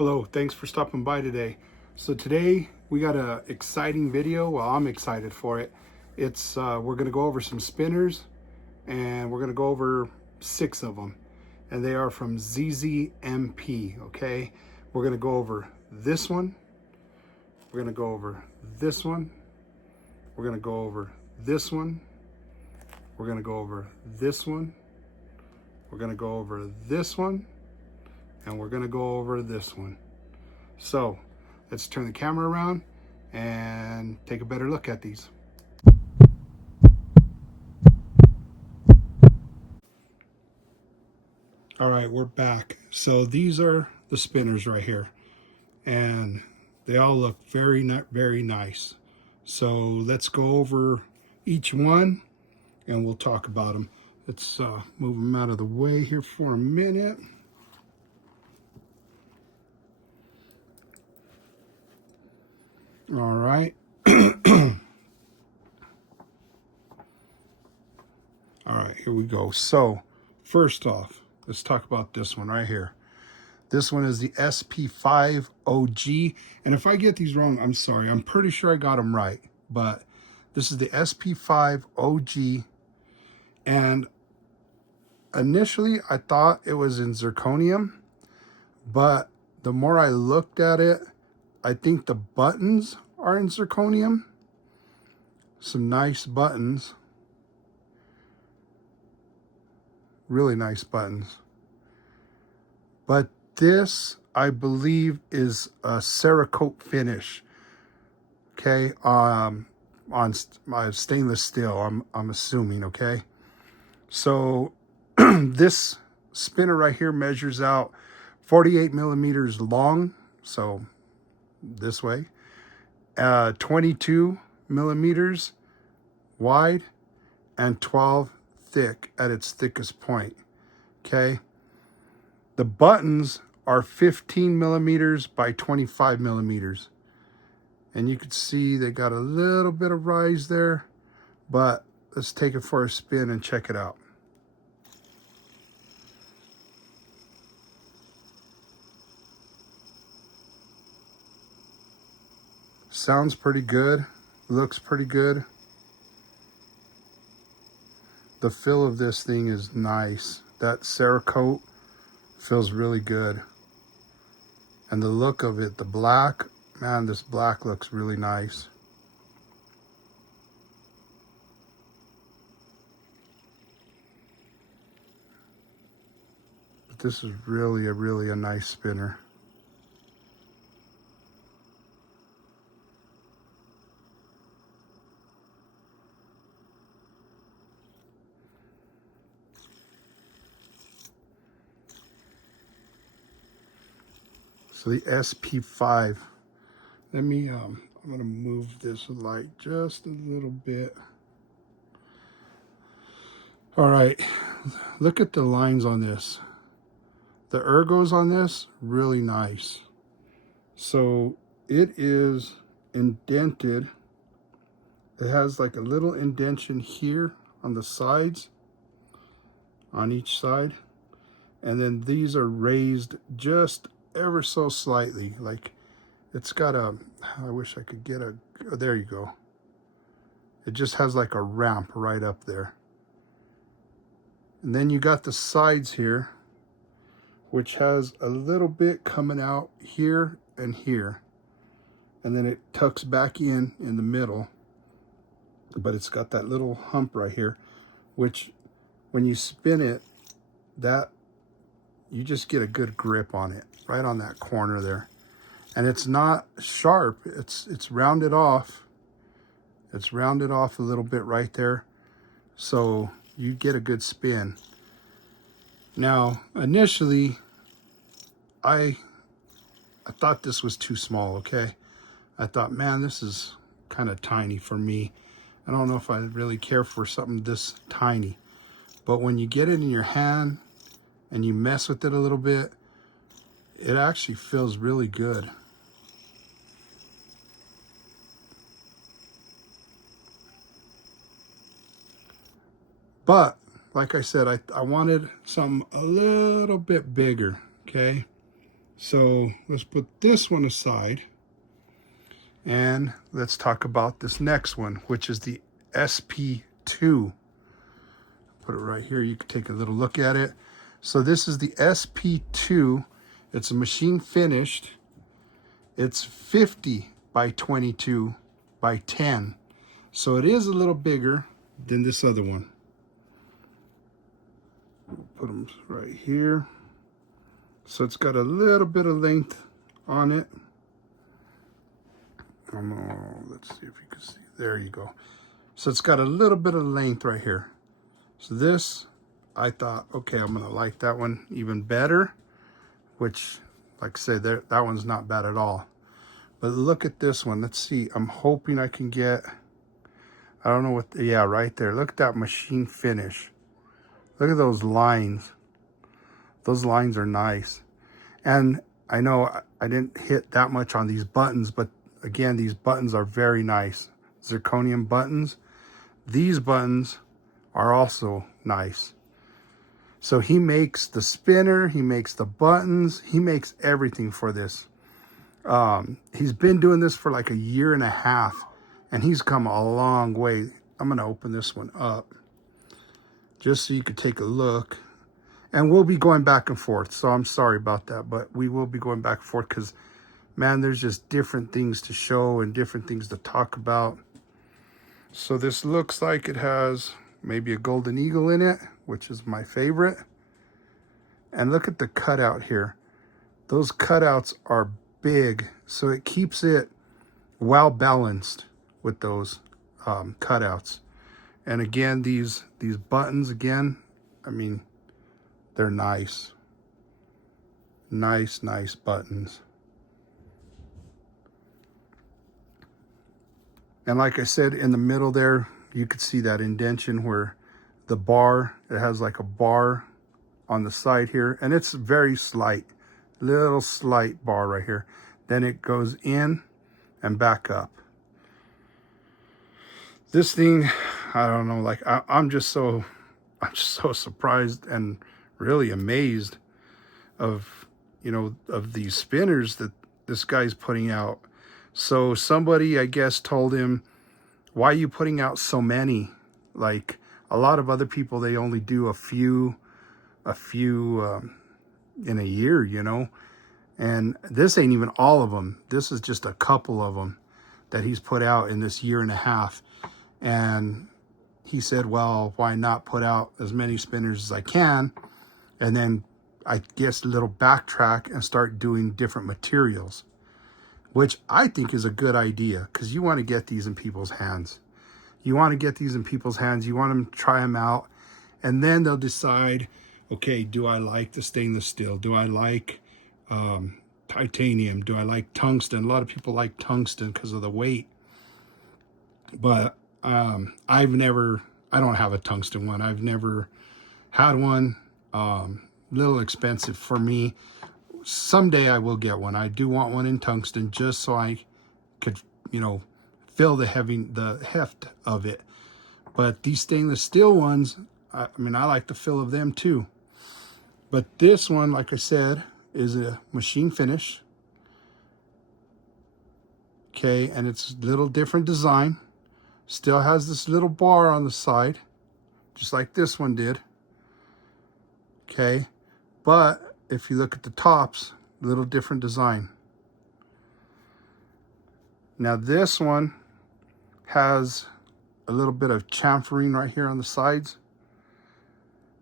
Hello, thanks for stopping by today. So today we got a exciting video. Well, I'm excited for it. It's we're gonna go over some spinners, and we're gonna go over 6 of them, and they are from ZZMP. Okay, we're gonna go over this one. We're gonna go over this one. We're gonna go over this one. We're gonna go over this one. We're gonna go over this one. And we're gonna go over this one. So let's turn the camera around and take a better look at these. All right, we're back. So these are the spinners right here, and they all look very nice. So let's go over each one and we'll talk about them. Let's move them out of the way here for a minute. All right. All right, here we go. So first off, let's talk about this one right here. This one is the SP5OG. And if I get these wrong, I'm sorry. I'm pretty sure I got them right. But this is the SP5OG. And initially, I thought it was in zirconium. But the more I looked at it, I think the buttons are in zirconium. Some nice buttons. Really nice buttons. But this, I believe, is a Cerakote finish. Okay, on stainless steel, I'm assuming, okay? So this spinner right here measures out 48 millimeters long, so this way, 22 millimeters wide, and 12 thick at its thickest point. Okay, the buttons are 15 millimeters by 25 millimeters, and you can see they got a little bit of rise there, but let's take it for a spin and check it out. Sounds pretty good, looks pretty good. The feel of this thing is nice. That Cerakote feels really good. And the look of it, the black, man, this black looks really nice. But this is really a nice spinner. So the SP5, let me, I'm gonna move this light just a little bit. All right, look at the lines on this. The ergos on this, really nice. So it is indented. It has like a little indentation here on the sides, on each side. And then these are raised just ever so slightly. Like it's got a, I wish I could get a, oh, there you go. It just has like a ramp right up there. And then you got the sides here, which has a little bit coming out here and here. And then it tucks back in the middle. But it's got that little hump right here, which when you spin it, that you just get a good grip on it, right on that corner there. And it's not sharp, it's rounded off. It's rounded off a little bit right there. So you get a good spin. Now, initially, I thought this was too small, okay? I thought, man, this is kind of tiny for me. I don't know if I really care for something this tiny. But when you get it in your hand and you mess with it a little bit, it actually feels really good. But like I said, I wanted some a little bit bigger, okay? So let's put this one aside and let's talk about this next one, which is the SP2. Put it right here. You can take a little look at it. So this is the SP2. It's a machine finished. It's 50 by 22 by 10. So it is a little bigger than this other one. Put them right here. So it's got a little bit of length on it. Let's see if you can see. There you go. So it's got a little bit of length right here. So this, I thought, okay, I'm gonna like that one even better, which, like I said, that one's not bad at all. But look at this one. Let's see. I'm hoping I can get, I don't know what, yeah, right there. Look at that machine finish. Look at those lines. Those lines are nice. And I know I didn't hit that much on these buttons, but again, these buttons are very nice. Zirconium buttons. These buttons are also nice. So he makes the spinner, he makes the buttons, he makes everything for this. He's been doing this for like a year and a half, and he's come a long way. I'm gonna open this one up just so you could take a look. And we'll be going back and forth, so I'm sorry about that, but we will be going back and forth because, man, there's just different things to show and different things to talk about. So this looks like it has maybe a golden eagle in it, which is my favorite. And look at the cutout here. Those cutouts are big, so it keeps it well balanced with those cutouts. And again, these buttons, again, I mean, they're nice. Nice buttons. And like I said, in the middle there, you could see that indentation where the bar, it has like a bar on the side here, and it's very slight, little slight bar right here. Then it goes in and back up. This thing, I don't know, like I'm just so surprised and really amazed of, you know, of these spinners that this guy's putting out. So somebody, I guess, told him, why are you putting out so many? Like a lot of other people, they only do a few in a year, you know. And this ain't even all of them. This is just a couple of them that he's put out in this year and a half. And he said, well, why not put out as many spinners as I can? And then I guess a little backtrack and start doing different materials, which I think is a good idea because you want to get these in people's hands. You want to get these in people's hands. You want them to try them out. And then they'll decide, okay, do I like the stainless steel? Do I like titanium? Do I like tungsten? A lot of people like tungsten because of the weight. But I don't have a tungsten one. I've never had one. Little expensive for me. Someday I will get one. I do want one in tungsten just so I could, you know, feel the heft of it. But these stainless steel ones, I mean, I like the feel of them too. But this one, like I said, is a machine finish. Okay, and it's a little different design. Still has this little bar on the side, just like this one did. Okay, but if you look at the tops, a little different design. Now this one has a little bit of chamfering right here on the sides.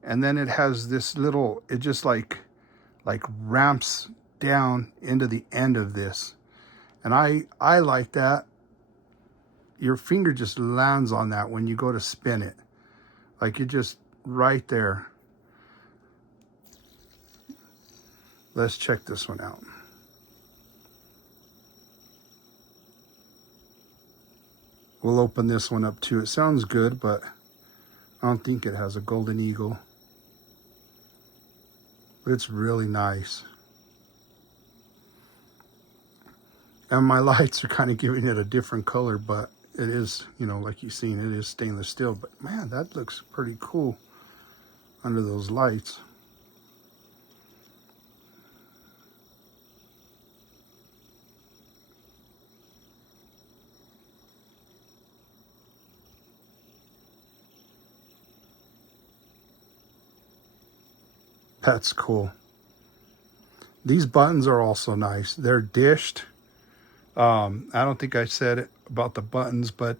And then it has this little, it just like ramps down into the end of this. And I like that. Your finger just lands on that when you go to spin it. Like you're just right there. Let's check this one out. We'll open this one up too. It sounds good, but I don't think it has a golden eagle. It's really nice. And my lights are kind of giving it a different color, but it is, you know, like you've seen, it is stainless steel. But man, that looks pretty cool under those lights. That's cool. These buttons are also nice. They're dished. I don't think I said it about the buttons, but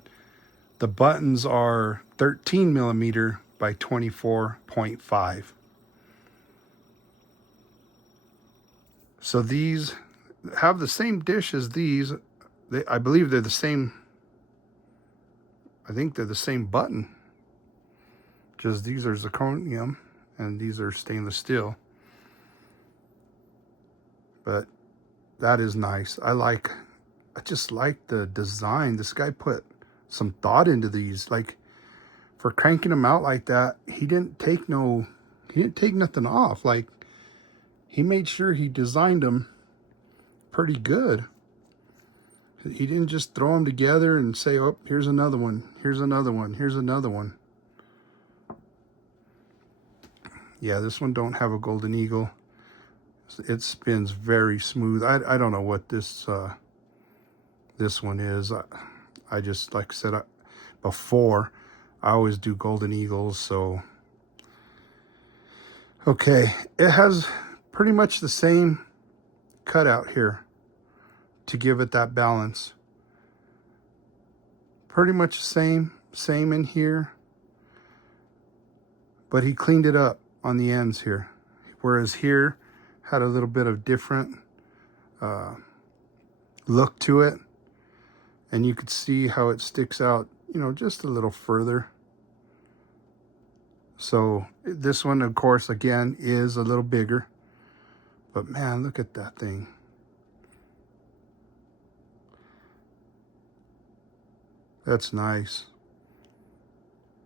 the buttons are 13 millimeter by 24.5. So these have the same dish as these. I believe they're the same. I think they're the same button. Just these are zirconium and these are stainless steel. But that is nice. I just like the design. This guy put some thought into these. Like, for cranking them out like that, he didn't take nothing off. Like, he made sure he designed them pretty good. He didn't just throw them together and say, oh, here's another one, here's another one, here's another one. Yeah, this one don't have a golden eagle. It spins very smooth. I don't know what this one is. I just, like I said before, I always do golden eagles. So, okay, it has pretty much the same cutout here to give it that balance. Pretty much the same in here, but he cleaned it up on the ends here. Whereas here had a little bit of different look to it, and you could see how it sticks out, you know, just a little further. So this one, of course, again, is a little bigger, but man, look at that thing. That's nice.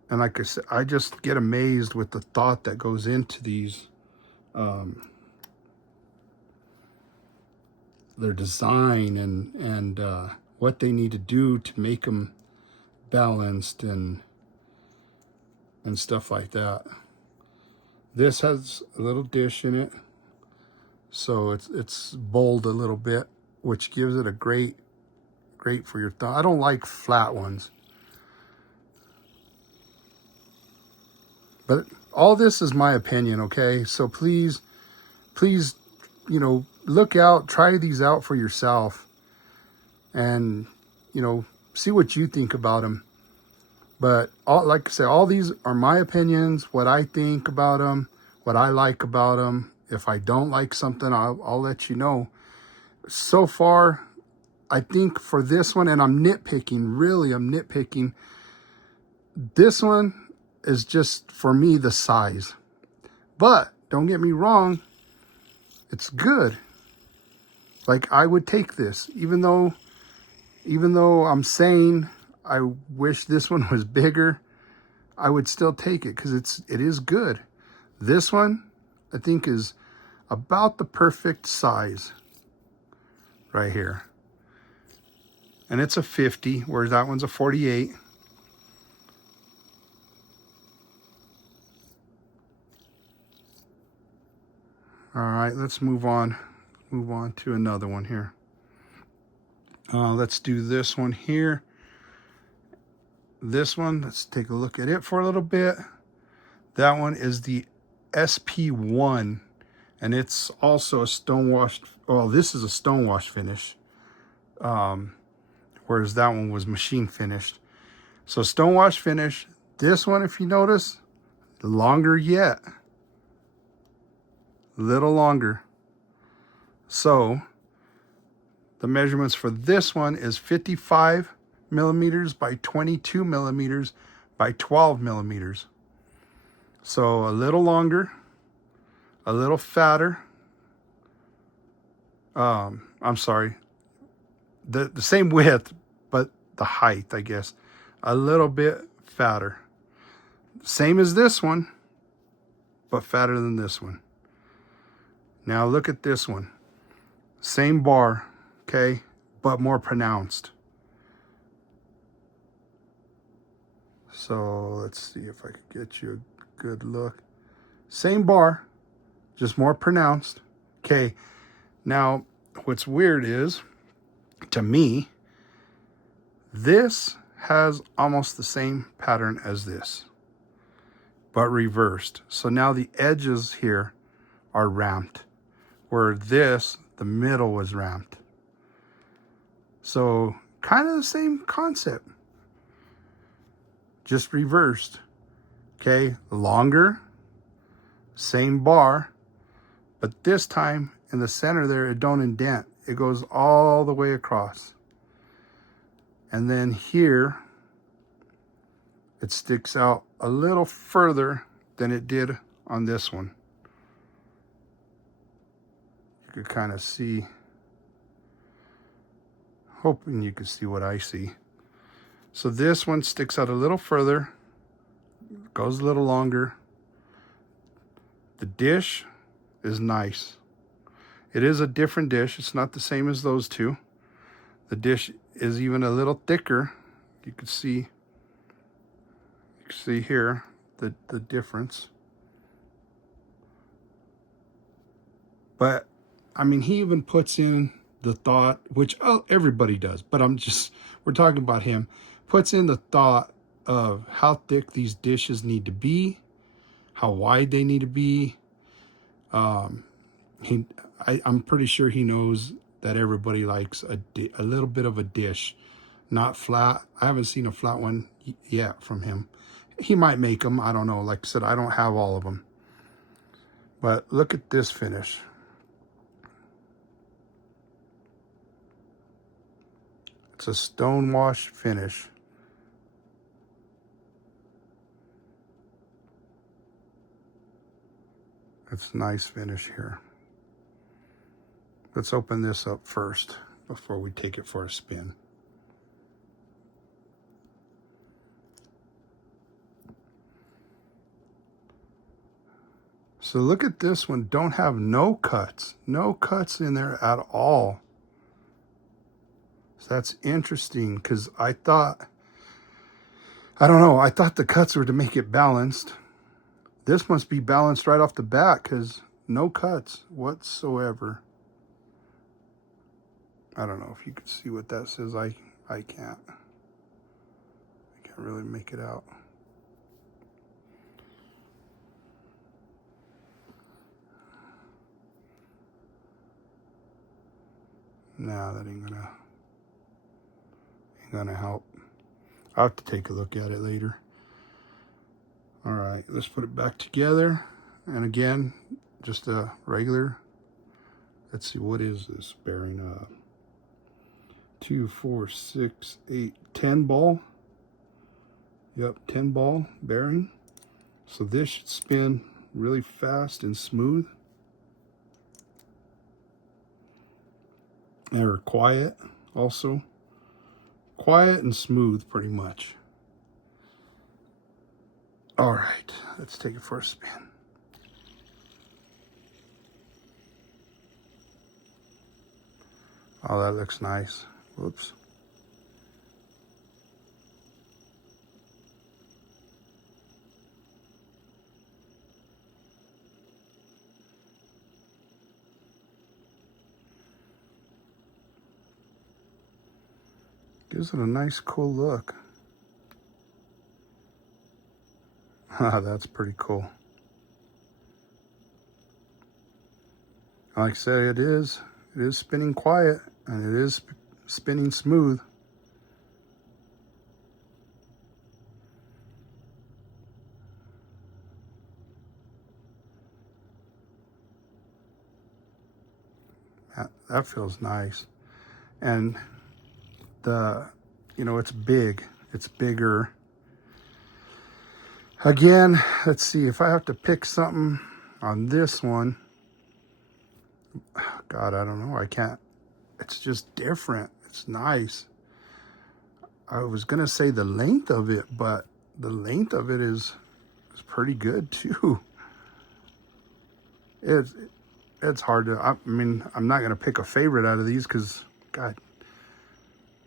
And like I said, I just get amazed with the thought that goes into these, their design and what they need to do to make them balanced and stuff like that. This has a little dish in it, so it's bold a little bit, which gives it a great for your thumb. I don't like flat ones. But all this is my opinion, okay? So please, you know, look out, try these out for yourself, and, you know, see what you think about them. But like I said, all these are my opinions, what I think about them, what I like about them. If I don't like something, I'll let you know. So far, I think for this one, and I'm nitpicking, this one is just, for me, the size. But don't get me wrong, it's good. Like, I would take this, even though I'm saying I wish this one was bigger, I would still take it because it is good. This one, I think, is about the perfect size right here. And it's a 50, whereas that one's a 48. All right, let's move on to another one here. Let's do this one here. This one, let's take a look at it for a little bit. That one is the SP1, and it's also a stonewashed, well, this is a stonewash finish, whereas that one was machine finished. So stonewash finish. This one, if you notice, longer yet. Little longer. So the measurements for this one is 55 millimeters by 22 millimeters by 12 millimeters. So a little longer, a little fatter. I'm sorry, the same width, but the height, I guess, a little bit fatter. Same as this one, but fatter than this one. Now look at this one. Same bar, okay, but more pronounced. So let's see if I could get you a good look. Same bar, just more pronounced. Okay, now what's weird is, to me, this has almost the same pattern as this, but reversed. So now the edges here are ramped, where this, the middle was ramped. So kind of the same concept, just reversed. Okay, longer, same bar, but this time in the center there, it don't indent. It goes all the way across. And then here, it sticks out a little further than it did on this one. You could kind of see, hoping you can see what I see. So this one sticks out a little further, goes a little longer. The dish is nice. It is a different dish. It's not the same as those two. The dish is even a little thicker. You can see here the difference. But I mean, he even puts in the thought, which everybody does, but we're talking about him, puts in the thought of how thick these dishes need to be, how wide they need to be. I'm pretty sure he knows that everybody likes a little bit of a dish, not flat. I haven't seen a flat one yet from him. He might make them, I don't know. Like I said, I don't have all of them. But look at this finish. It's a stone wash finish. It's a nice finish here. Let's open this up first before we take it for a spin. So look at this one, don't have no cuts in there at all. So that's interesting, because I thought the cuts were to make it balanced. This must be balanced right off the bat, because no cuts whatsoever. I don't know if you can see what that says. I can't. I can't really make it out. Nah, that ain't gonna help. I'll have to take a look at it later. All right, let's put it back together. And again, just a regular, let's see, what is this bearing? 2, 4, 6, 8, 10 ball. Yep, 10 ball bearing. So this should spin really fast and smooth. Or quiet also. Quiet and smooth pretty much. All right, let's take it for a spin. Oh, that looks nice. Whoops. Gives it a nice, cool look. That's pretty cool. Like I said, it is spinning quiet, and it is spinning smooth. That feels nice. And it's big. It's bigger. Again, let's see, if I have to pick something on this one, God, I don't know. I can't. It's just different. It's nice. I was going to say the length of it, but the length of it is pretty good too. It's hard to, I mean, I'm not going to pick a favorite out of these because, God,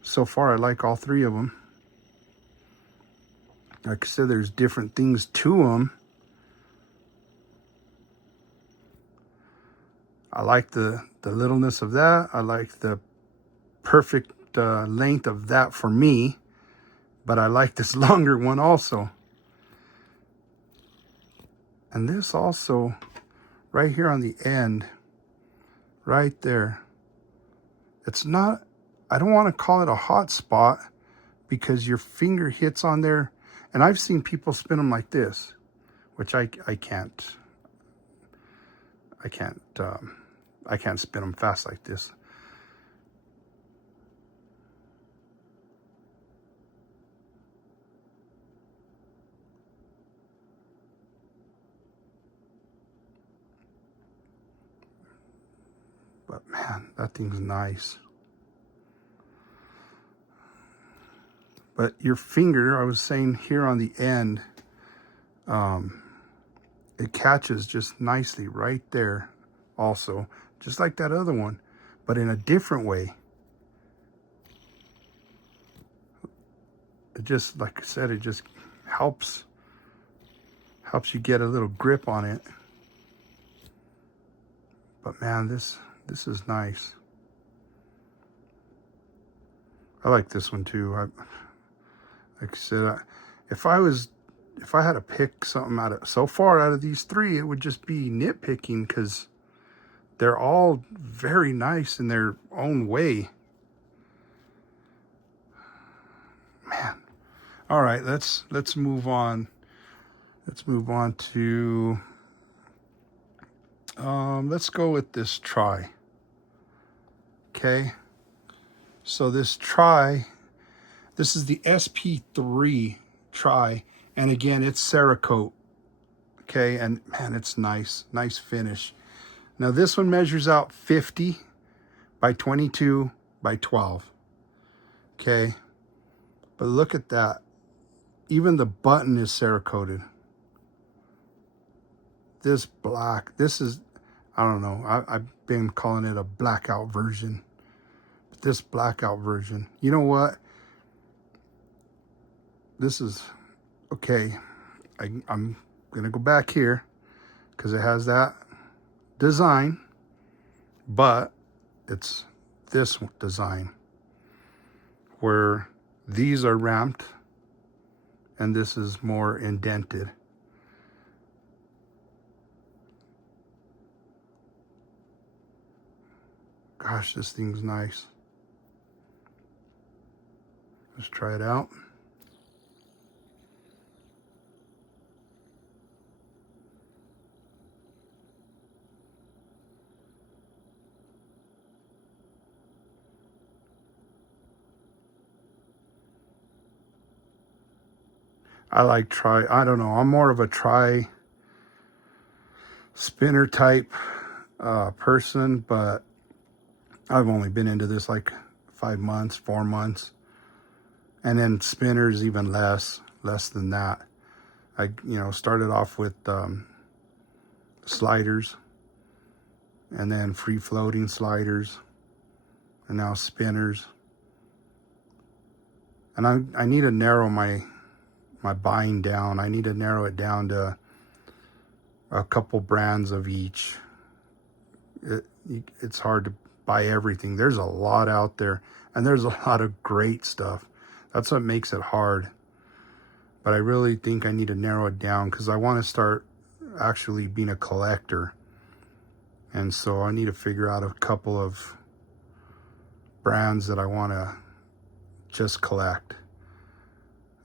so far I like all three of them. Like I said, there's different things to them. I like the littleness of that. I like the perfect length of that for me. But I like this longer one also. And this also right here on the end, right there. It's not, I don't want to call it a hot spot because your finger hits on there. And I've seen people spin them like this, which I can't spin them fast like this. But man, that thing's nice. But your finger, I was saying here on the end, it catches just nicely right there also, just like that other one, but in a different way. It just, like I said, it just helps you get a little grip on it. But man, this is nice. I like this one too. Like I said, if I had to pick something out of these three, it would just be nitpicking because they're all very nice in their own way. Man. All right, let's move on. Let's move on to let's go with this try. Okay. So this try, this is the SP3 try, and again, it's Cerakote. Okay, and man, it's nice finish. Now this one measures out 50 by 22 by 12. Okay, but look at that. Even the button is Cerakoted. This black, this is, I don't know, I've been calling it a blackout version. But this blackout version, you know what? This is, okay, I'm gonna go back here because it has that design, but it's this design where these are ramped and this is more indented. Gosh, this thing's nice. Let's try it out. I like try, I don't know, I'm more of a try spinner type person, but I've only been into this like 5 months, 4 months. And then spinners even less than that. I, started off with sliders, and then free floating sliders, and now spinners. And I need to narrow my buying down. I need to narrow it down to a couple brands of each. It's hard to buy everything. There's a lot out there, and there's a lot of great stuff. That's what makes it hard. But I really think I need to narrow it down because I want to start actually being a collector. And so I need to figure out a couple of brands that I want to just collect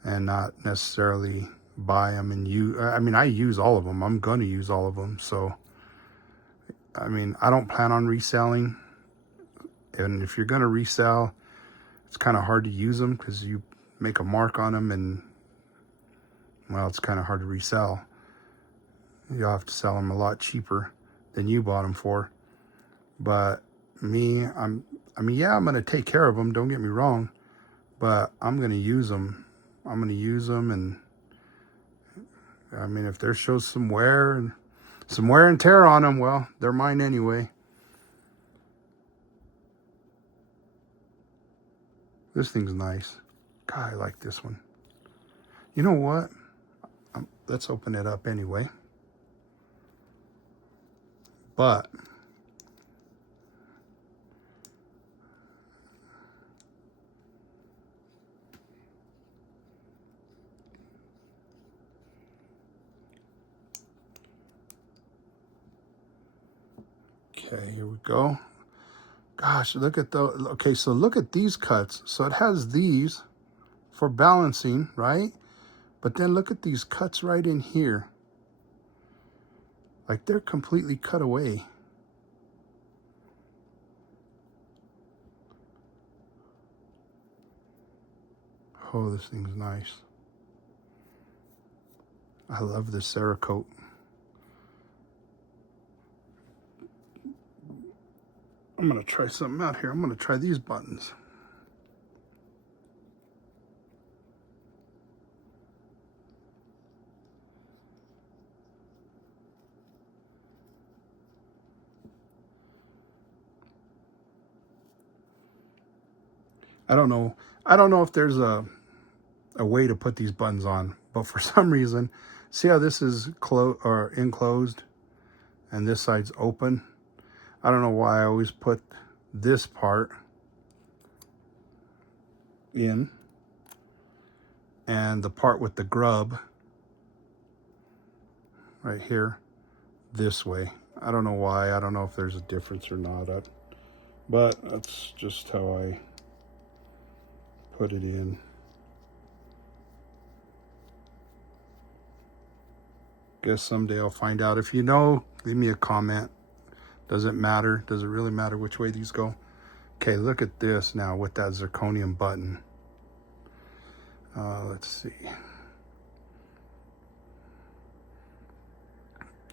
and not necessarily buy them and use. I mean, I use all of them. I'm going to use all of them. So, I mean, I don't plan on reselling. And if you're going to resell, it's kind of hard to use them because you make a mark on them and, well, it's kind of hard to resell. You'll have to sell them a lot cheaper than you bought them for. But me, I mean, yeah, I'm going to take care of them. Don't get me wrong. But I'm going to use them. I'm going to use them. And I mean, if there shows some wear and tear on them, well, they're mine anyway. This thing's nice. God, I like this one. You know what? Let's open it up anyway. But Okay, here we go. Gosh, look at the, okay, so look at these cuts. So it has these for balancing, right? But then look at these cuts right in here. Like they're completely cut away. Oh, this thing's nice. I love this Cerakote. I'm gonna try something out here. I'm gonna try these buttons. I don't know if there's a way to put these buttons on, but for some reason, see how this is closed or enclosed and this side's open? I don't know why I always put this part in and the part with the grub right here this way. I don't know why. I don't know if there's a difference or not, but that's just how I put it in. Guess someday I'll find out. If you know, leave me a comment. Doesn't matter. Does it really matter which way these go? Okay, look at this now with that zirconium button. Let's see.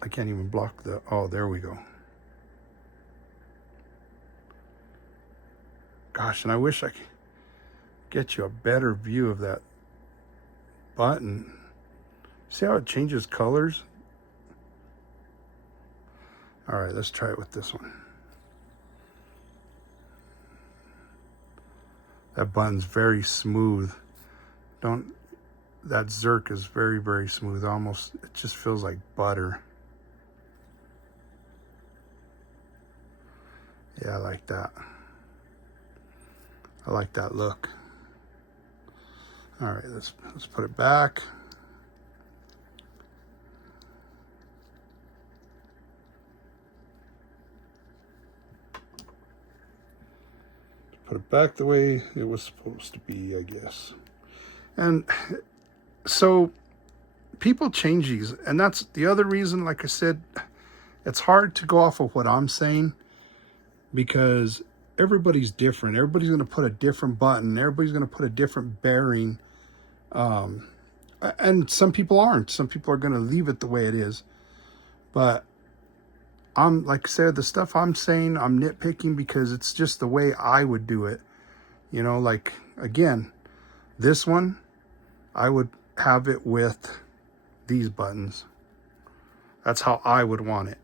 I can't even block the, oh, there we go. Gosh, and I wish I could get you a better view of that button. See how it changes colors? All right, let's try it with this one. That button's very smooth. That Zerk is very, very smooth. Almost, it just feels like butter. Yeah, I like that. I like that look. All right, let's put it back. Put it back the way it was supposed to be, I guess. And so people change these, and that's the other reason, like I said, it's hard to go off of what I'm saying because everybody's different. Everybody's going to put a different button. Everybody's going to put a different bearing. And some people aren't. Some people are going to leave it the way it is. But I'm, like I said, the stuff I'm saying, I'm nitpicking because it's just the way I would do it. You know, like, again, this one, I would have it with these buttons. That's how I would want it.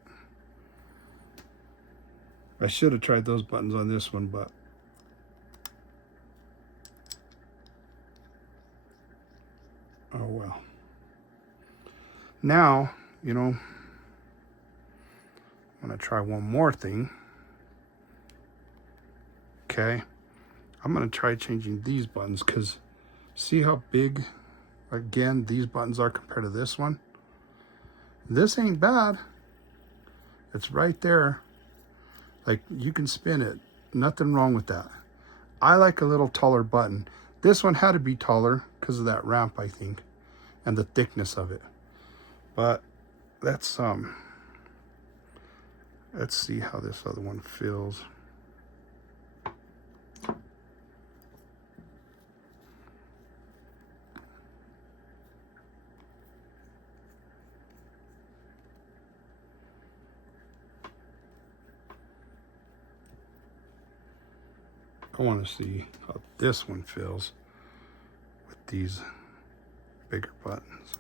I should have tried those buttons on this one, but oh well. Now, you know, I'm gonna try one more thing. Okay, I'm gonna try changing these buttons because see how big, again, these buttons are compared to this one? This ain't bad. It's right there. Like, you can spin it. Nothing wrong with that. I like a little taller button. This one had to be taller because of that ramp, I think, and the thickness of it. But that's let's see how this other one feels. I want to see how this one feels with these bigger buttons.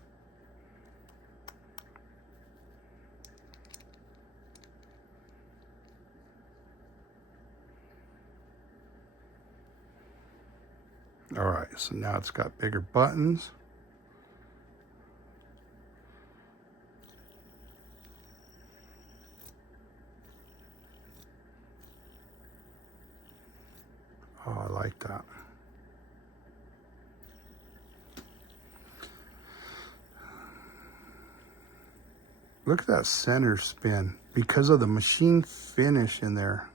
All right, so now it's got bigger buttons. Oh, I like that. Look at that center spin because of the machine finish in there.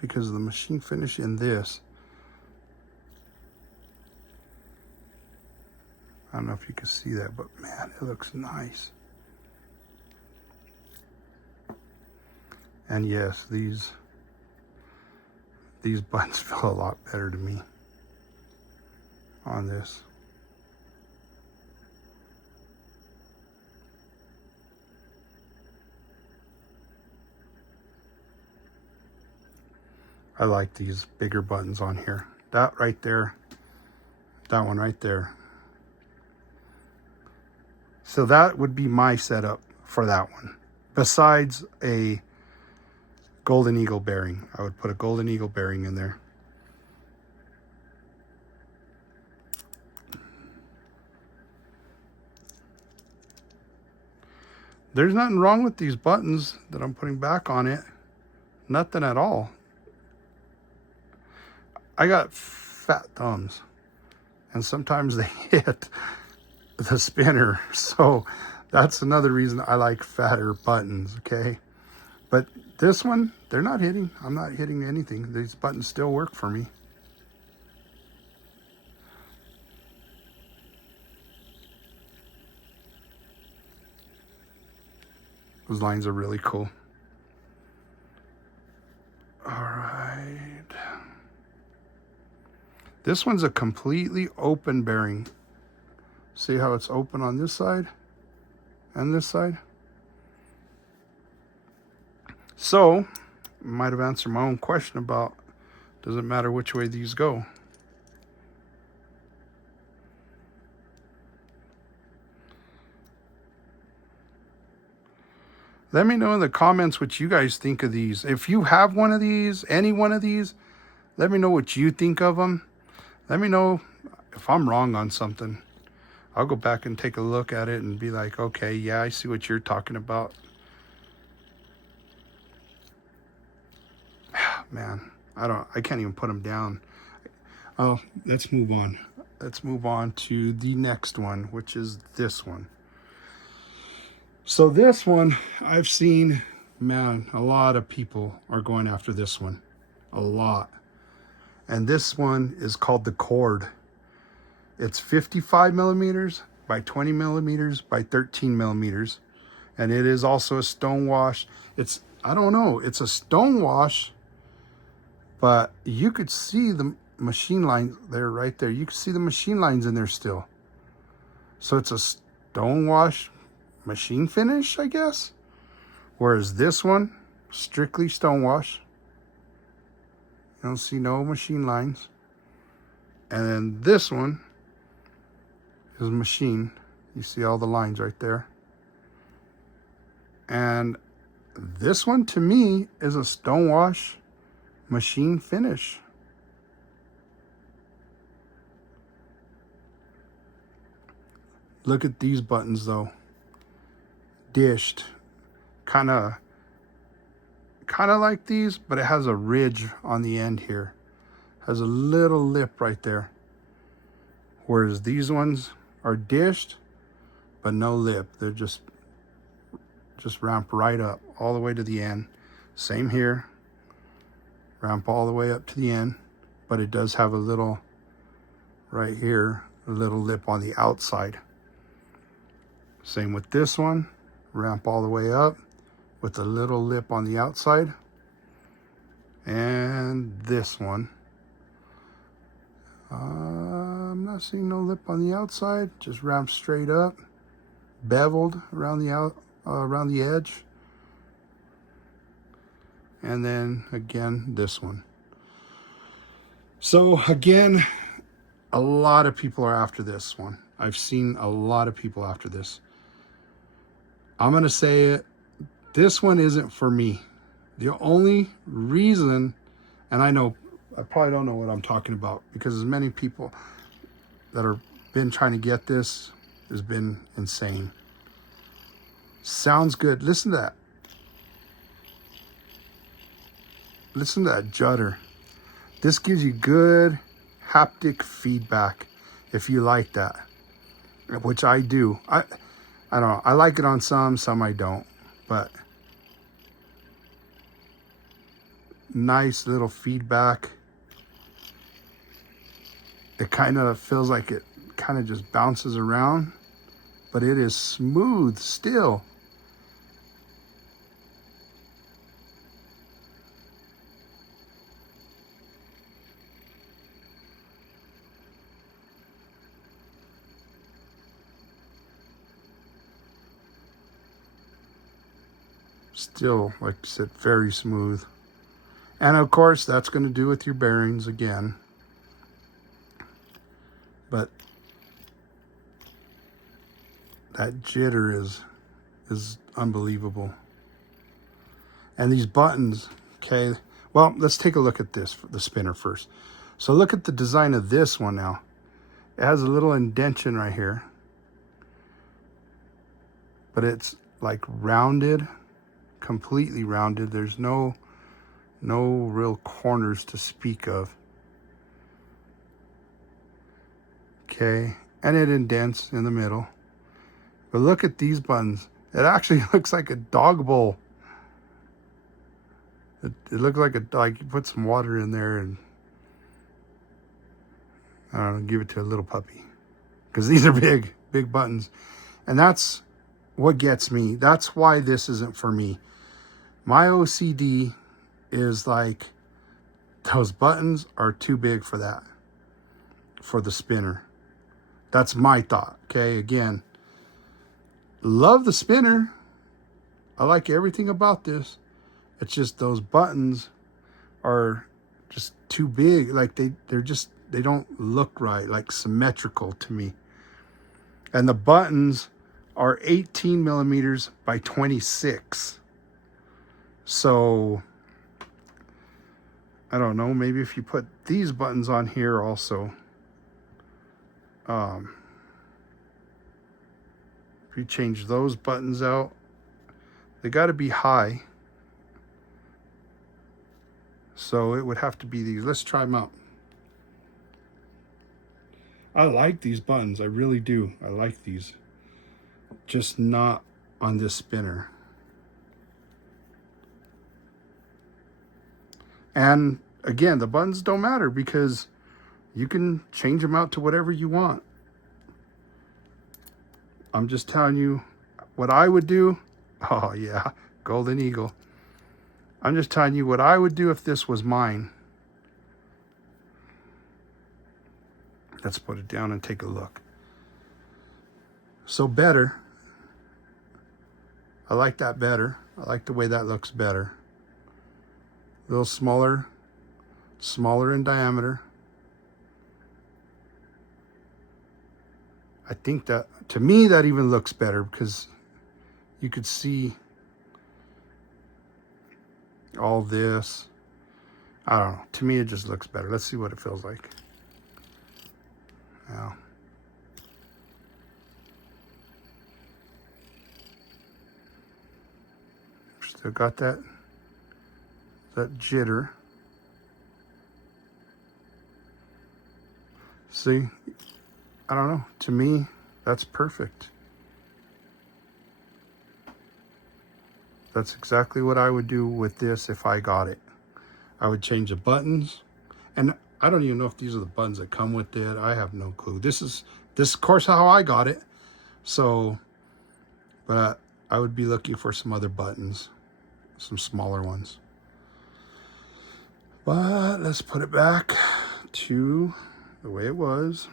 Because of the machine finish in this. I don't know if you can see that, but man, it looks nice. And yes, these buttons feel a lot better to me on this. I like these bigger buttons on here. That right there, that one right there. So that would be my setup for that one. Besides a Golden Eagle bearing, I would put a Golden Eagle bearing in there. There's nothing wrong with these buttons that I'm putting back on it. Nothing at all. I got fat thumbs, and sometimes they hit the spinner. So that's another reason I like fatter buttons, okay? But this one, they're not hitting. I'm not hitting anything. These buttons still work for me. Those lines are really cool. All right. This one's a completely open bearing. See how it's open on this side and this side? So, I might have answered my own question about, does it matter which way these go? Let me know in the comments what you guys think of these. If you have one of these, any one of these, let me know what you think of them. Let me know if I'm wrong on something. I'll go back and take a look at it and be like, okay, yeah, I see what you're talking about. Man, I can't even put them down. Oh, let's move on. Let's move on to the next one, which is this one. So this one, I've seen, man, a lot of people are going after this one. A lot. And this one is called the Cord. It's 55 millimeters by 20 millimeters by 13 millimeters. And it is also a stone wash. It's, I don't know, it's a stone wash, but you could see the machine lines there, right there. You can see the machine lines in there still. So it's a stone wash machine finish, I guess. Whereas this one, strictly stone wash. You don't see no machine lines. And then this one is machine. You see all the lines right there. And this one to me is a stone wash machine finish. Look at these buttons though. Dished. Kind of like these, but it has a ridge on the end here. Has a little lip right there. Whereas these ones are dished, but no lip. They're just ramp right up all the way to the end. Same here. Ramp all the way up to the end, but it does have a little, right here, a little lip on the outside. Same with this one. Ramp all the way up with a little lip on the outside. And this one, I'm not seeing no lip on the outside, just ramp straight up, beveled around the edge. And then again, this one. So again, a lot of people are after this one. I've seen a lot of people after this. I'm gonna say it, this one isn't for me. The only reason, and I probably don't know what I'm talking about, because as many people that have been trying to get this has been insane. Sounds good. Listen to that. Listen to that judder. This gives you good haptic feedback if you like that, which I do. I don't know. I like it on some I don't. But nice little feedback. It kind of feels like it kind of just bounces around, but it is smooth still. Still, like I said, very smooth. And of course, that's going to do with your bearings again. But that jitter is unbelievable. And these buttons, okay, well, let's take a look at this, the spinner first. So look at the design of this one now. It has a little indentation right here, but it's like rounded, completely rounded. There's no real corners to speak of. Okay, and it indents in the middle. But look at these buttons. It actually looks like a dog bowl. It looks like you put some water in there and I don't know, give it to a little puppy. Because these are big buttons. And that's what gets me. That's why this isn't for me. My OCD is like, those buttons are too big for that, for the spinner. That's my thought, okay? Again, love the spinner. I like everything about this. It's just those buttons are just too big. Like they don't look right, like symmetrical to me. And the buttons are 18 millimeters by 26. So I don't know, maybe if you put these buttons on here also, if you change those buttons out, they got to be high. So it would have to be these. Let's try them out. I like these buttons. I really do. I like these. Just not on this spinner. And again, the buttons don't matter because you can change them out to whatever you want. I'm just telling you what I would do. Oh yeah, Golden Eagle. I'm just telling you what I would do if this was mine. Let's put it down and take a look. So better. I like that better. I like the way that looks better. A little smaller in diameter. I think that, to me, that even looks better because you could see all this. I don't know. To me, it just looks better. Let's see what it feels like. Now, still got that jitter. See, I don't know. To me, that's perfect. That's exactly what I would do with this if I got it. I would change the buttons. And I don't even know if these are the buttons that come with it. I have no clue. This is of course how I got it. So, but I would be looking for some other buttons, some smaller ones. But let's put it back to the way it was.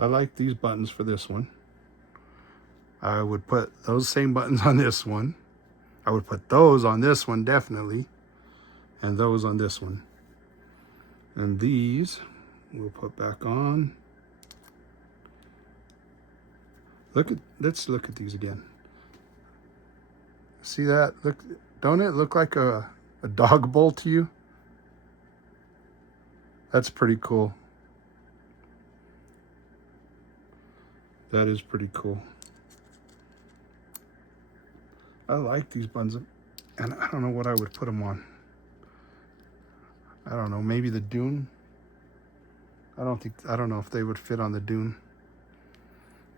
I like these buttons for this one. I would put those same buttons on this one. I would put those on this one, definitely. And those on this one. And these we'll put back on. Let's look at these again. See that? Look, don't it look like a dog bowl to you? That's pretty cool. That is pretty cool. I like these buttons, and I don't know what I would put them on. I don't know, maybe the Dune. I don't know if they would fit on the Dune.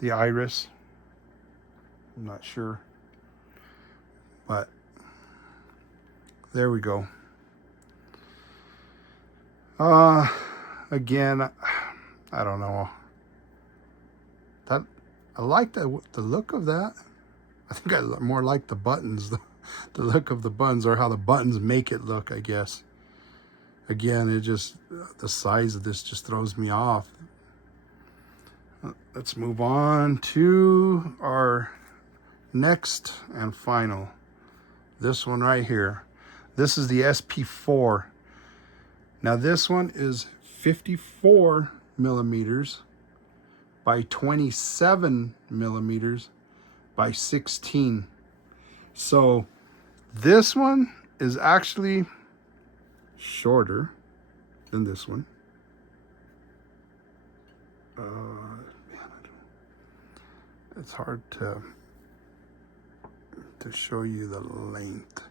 The Iris, I'm not sure. But there we go. Again, I don't know. That I like the look of that. I think I more like the buttons, the look of the buttons, or how the buttons make it look, I guess. Again, it just, the size of this just throws me off. Let's move on to our next and final. This one right here. This is the SP4. Now this one is 54 millimeters by 27 millimeters by 16. So this one is actually shorter than this one. It's hard to show you the length,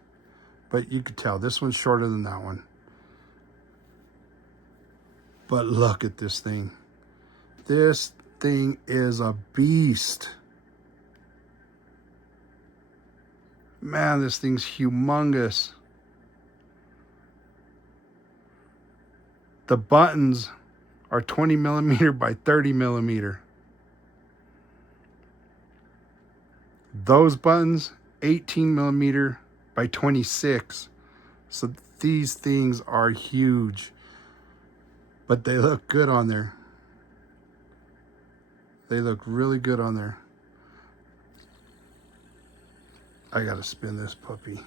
but you could tell this one's shorter than that one. But look at this thing. This thing is a beast. Man, this thing's humongous. The buttons are 20 millimeter by 30 millimeter. Those buttons, 18 millimeter by 26. So these things are huge, but they look good on there. They look really good on there. I gotta spin this puppy.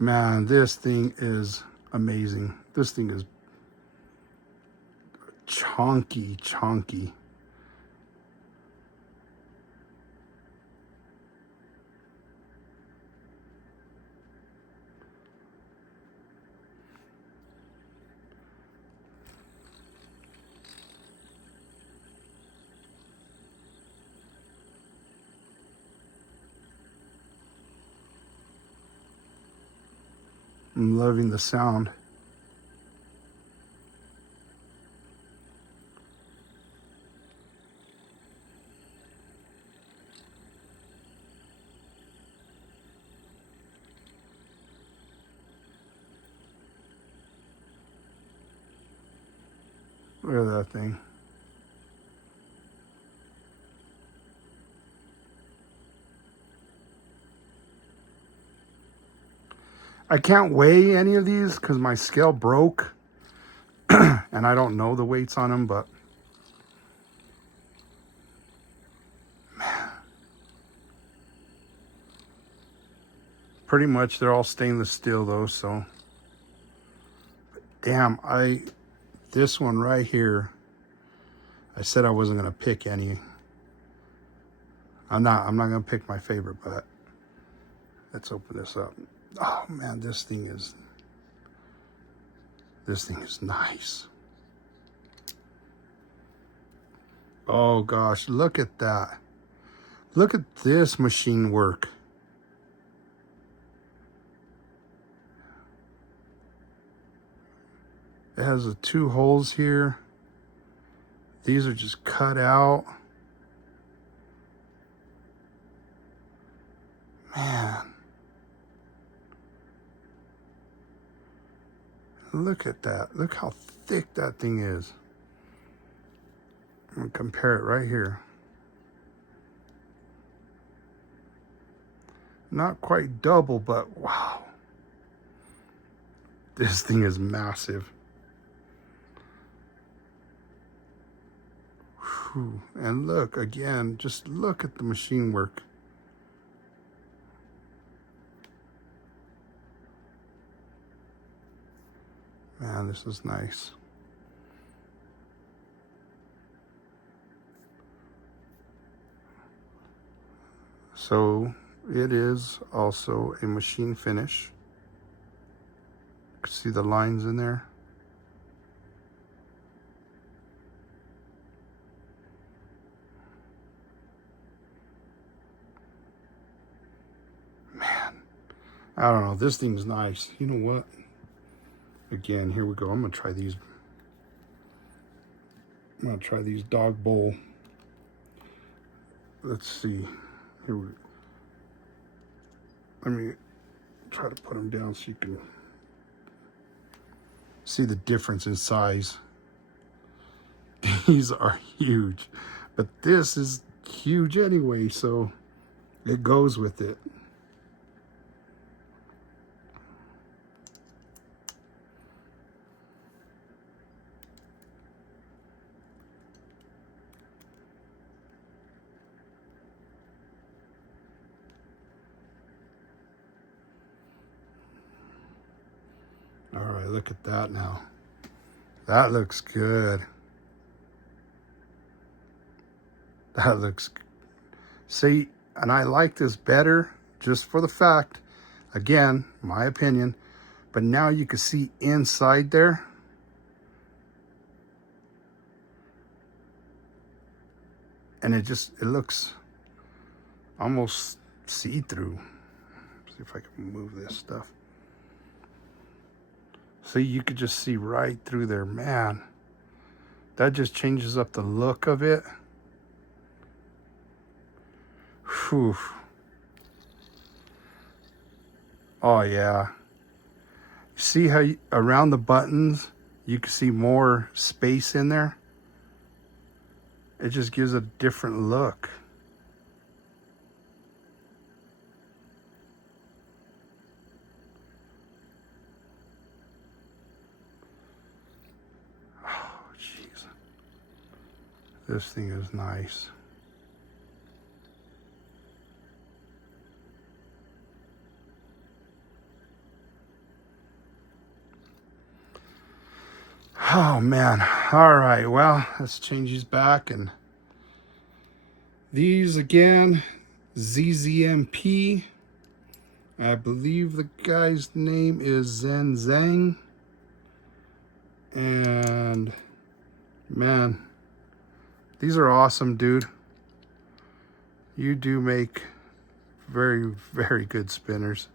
Man, this thing is amazing. This thing is chunky. I'm loving the sound. Look at that thing. I can't weigh any of these because my scale broke and I don't know the weights on them, but man, pretty much they're all stainless steel though, so damn, this one right here, I said I wasn't gonna pick any. I'm not gonna pick my favorite, but let's open this up. Oh man, this thing is nice. Oh gosh, look at that. Look at this machine work. It has the 2 holes here. These are just cut out. Man. Look at that. Look how thick that thing is. I'm going to compare it right here. Not quite double, but wow. This thing is massive. Whew. And look, again, just look at the machine work. Man, this is nice. So it is also a machine finish. You can see the lines in there. Man, I don't know, this thing's nice. You know what? Again, here we go. I'm gonna try these. I'm gonna try these dog bowl. Let's see. Here we. Let me try to put them down so you can see the difference in size. These are huge, but this is huge anyway, so it goes with it. All right, look at that now. That looks good. That looks, see, and I like this better just for the fact, again, my opinion, but now you can see inside there. And it looks almost see-through. See if I can move this stuff. See, you could just see right through there. Man, that just changes up the look of it. Whew. Oh yeah. See how around the buttons, you can see more space in there? It just gives a different look. Oh, jeez. This thing is nice. Oh man, all right, well, let's change these back. And these again, ZZMP. I believe the guy's name is Zhang. And man, these are awesome, dude. You do make very, very good spinners.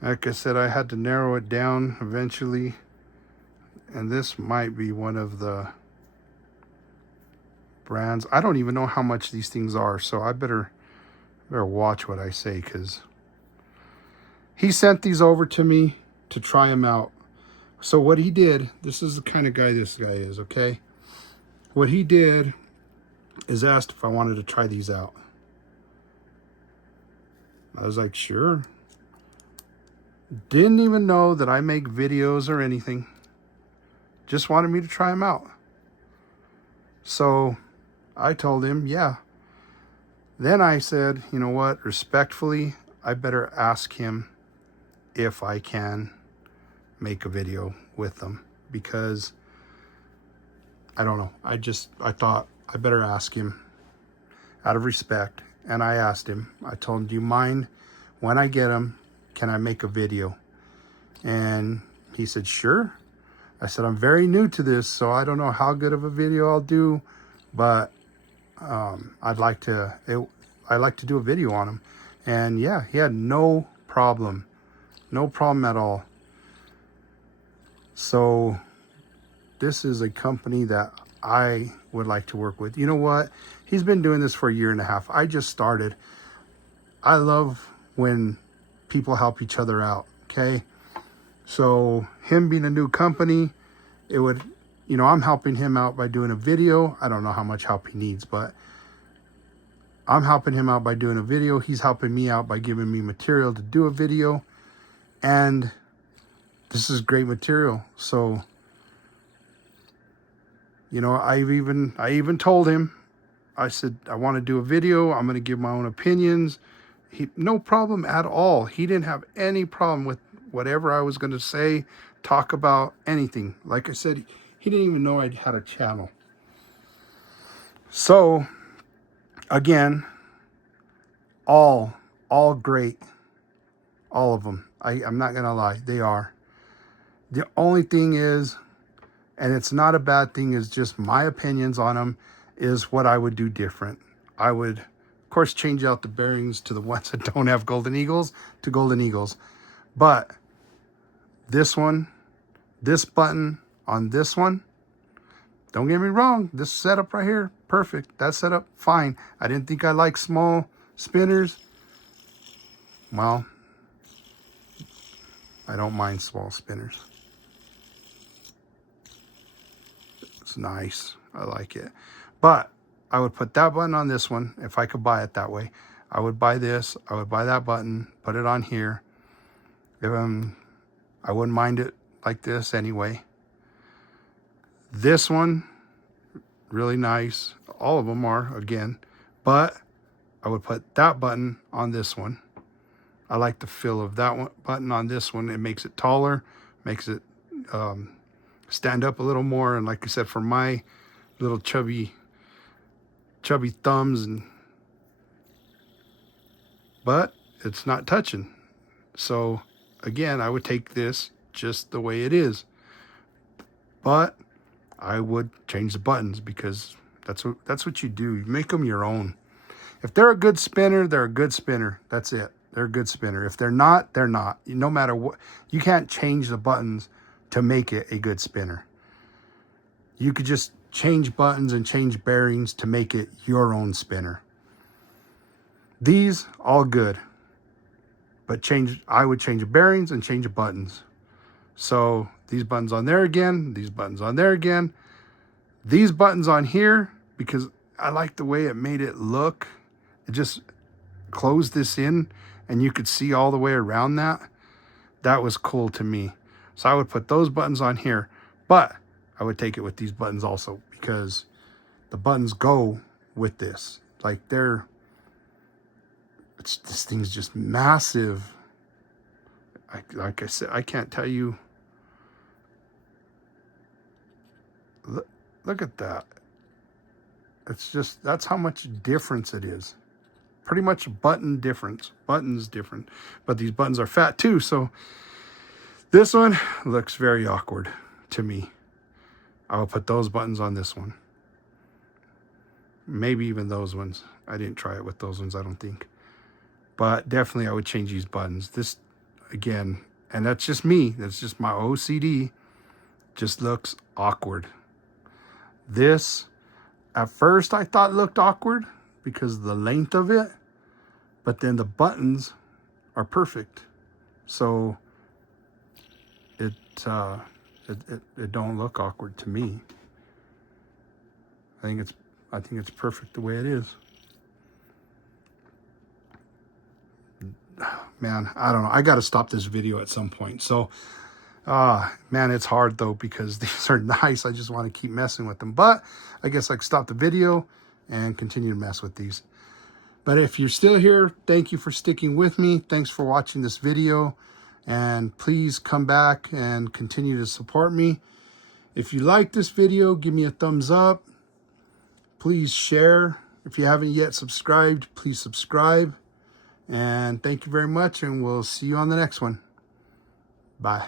Like I said, I had to narrow it down eventually, and this might be one of the brands. I don't even know how much these things are, so I better watch what I say, because he sent these over to me to try them out. So what he did, this is the kind of guy this guy is, okay? What he did is asked if I wanted to try these out. I was like, sure. Didn't even know that I make videos or anything. Just wanted me to try them out. So I told him, yeah. Then I said, you know what, respectfully, I better ask him if I can make a video with them, because I don't know. I thought I better ask him out of respect. And I asked him, I told him, do you mind when I get them, can I make a video? And he said, sure. I said, I'm very new to this, so I don't know how good of a video I'll do, but I'd like to do a video on them. And yeah, he had no problem at all. So this is a company that I would like to work with. You know what? He's been doing this for a year and a half. I just started. I love when people help each other out, okay? So him being a new company, it would, you know, I'm helping him out by doing a video. I don't know how much help he needs, but I'm helping him out by doing a video. He's helping me out by giving me material to do a video. And this is great material. So, you know, I even told him, I said, I want to do a video. I'm going to give my own opinions. No problem at all. He didn't have any problem with whatever I was going to say, talk about, anything. Like I said, he didn't even know I had a channel. So Again, all great. All of them. I'm not going to lie. They are. The only thing is, and it's not a bad thing, is just my opinions on them, is what I would do different. I would, of course, change out the bearings to the ones that don't have golden eagles to golden eagles. But this one, this button on this one, don't get me wrong, this setup right here, perfect. That setup, fine. I didn't think I liked small spinners. Well, I don't mind small spinners. It's nice. I like it. But I would put that button on this one if I could buy it that way. I would buy this. I would buy that button, put it on here. I wouldn't mind it like this anyway. This one, really nice. All of them are, again. But I would put that button on this one. I like the feel of that one button on this one. It makes it taller, makes it stand up a little more. And like I said, for my little chubby thumbs, but it's not touching. So again, I would take this just the way it is, but I would change the buttons, because that's what you do. You make them your own. If they're a good spinner, they're a good spinner. That's it. They're a good spinner. If they're not, they're not. No matter what, you can't change the buttons to make it a good spinner. You could just change buttons and change bearings to make it your own spinner. These, all good. But I would change the bearings and change the buttons. So these buttons on there again, these buttons on there again. These buttons on here, because I like the way it made it look. It just closed this in and you could see all the way around that. That was cool to me. So I would put those buttons on here, but I would take it with these buttons also, because the buttons go with this. Like this thing's just massive. Like I said, I can't tell you. Look at that. It's just, that's how much difference it is. Pretty much button difference. Buttons different. But these buttons are fat too, so this one looks very awkward to me. I will put those buttons on this one. Maybe even those ones. I didn't try it with those ones, I don't think. But definitely I would change these buttons. This, again, and that's just me. That's just my OCD. Just looks awkward. This, at first I thought looked awkward because of the length of it. But then the buttons are perfect. So it don't look awkward to me. I think it's perfect the way it is. Man, I don't know. I got to stop this video at some point. So, man, it's hard though, because these are nice. I just want to keep messing with them. But I guess I can stop the video and continue to mess with these. But if you're still here, thank you for sticking with me. Thanks for watching this video. And please come back and continue to support me. If you like this video, give me a thumbs up. Please share. If you haven't yet subscribed, please subscribe. And thank you very much, and we'll see you on the next one. Bye.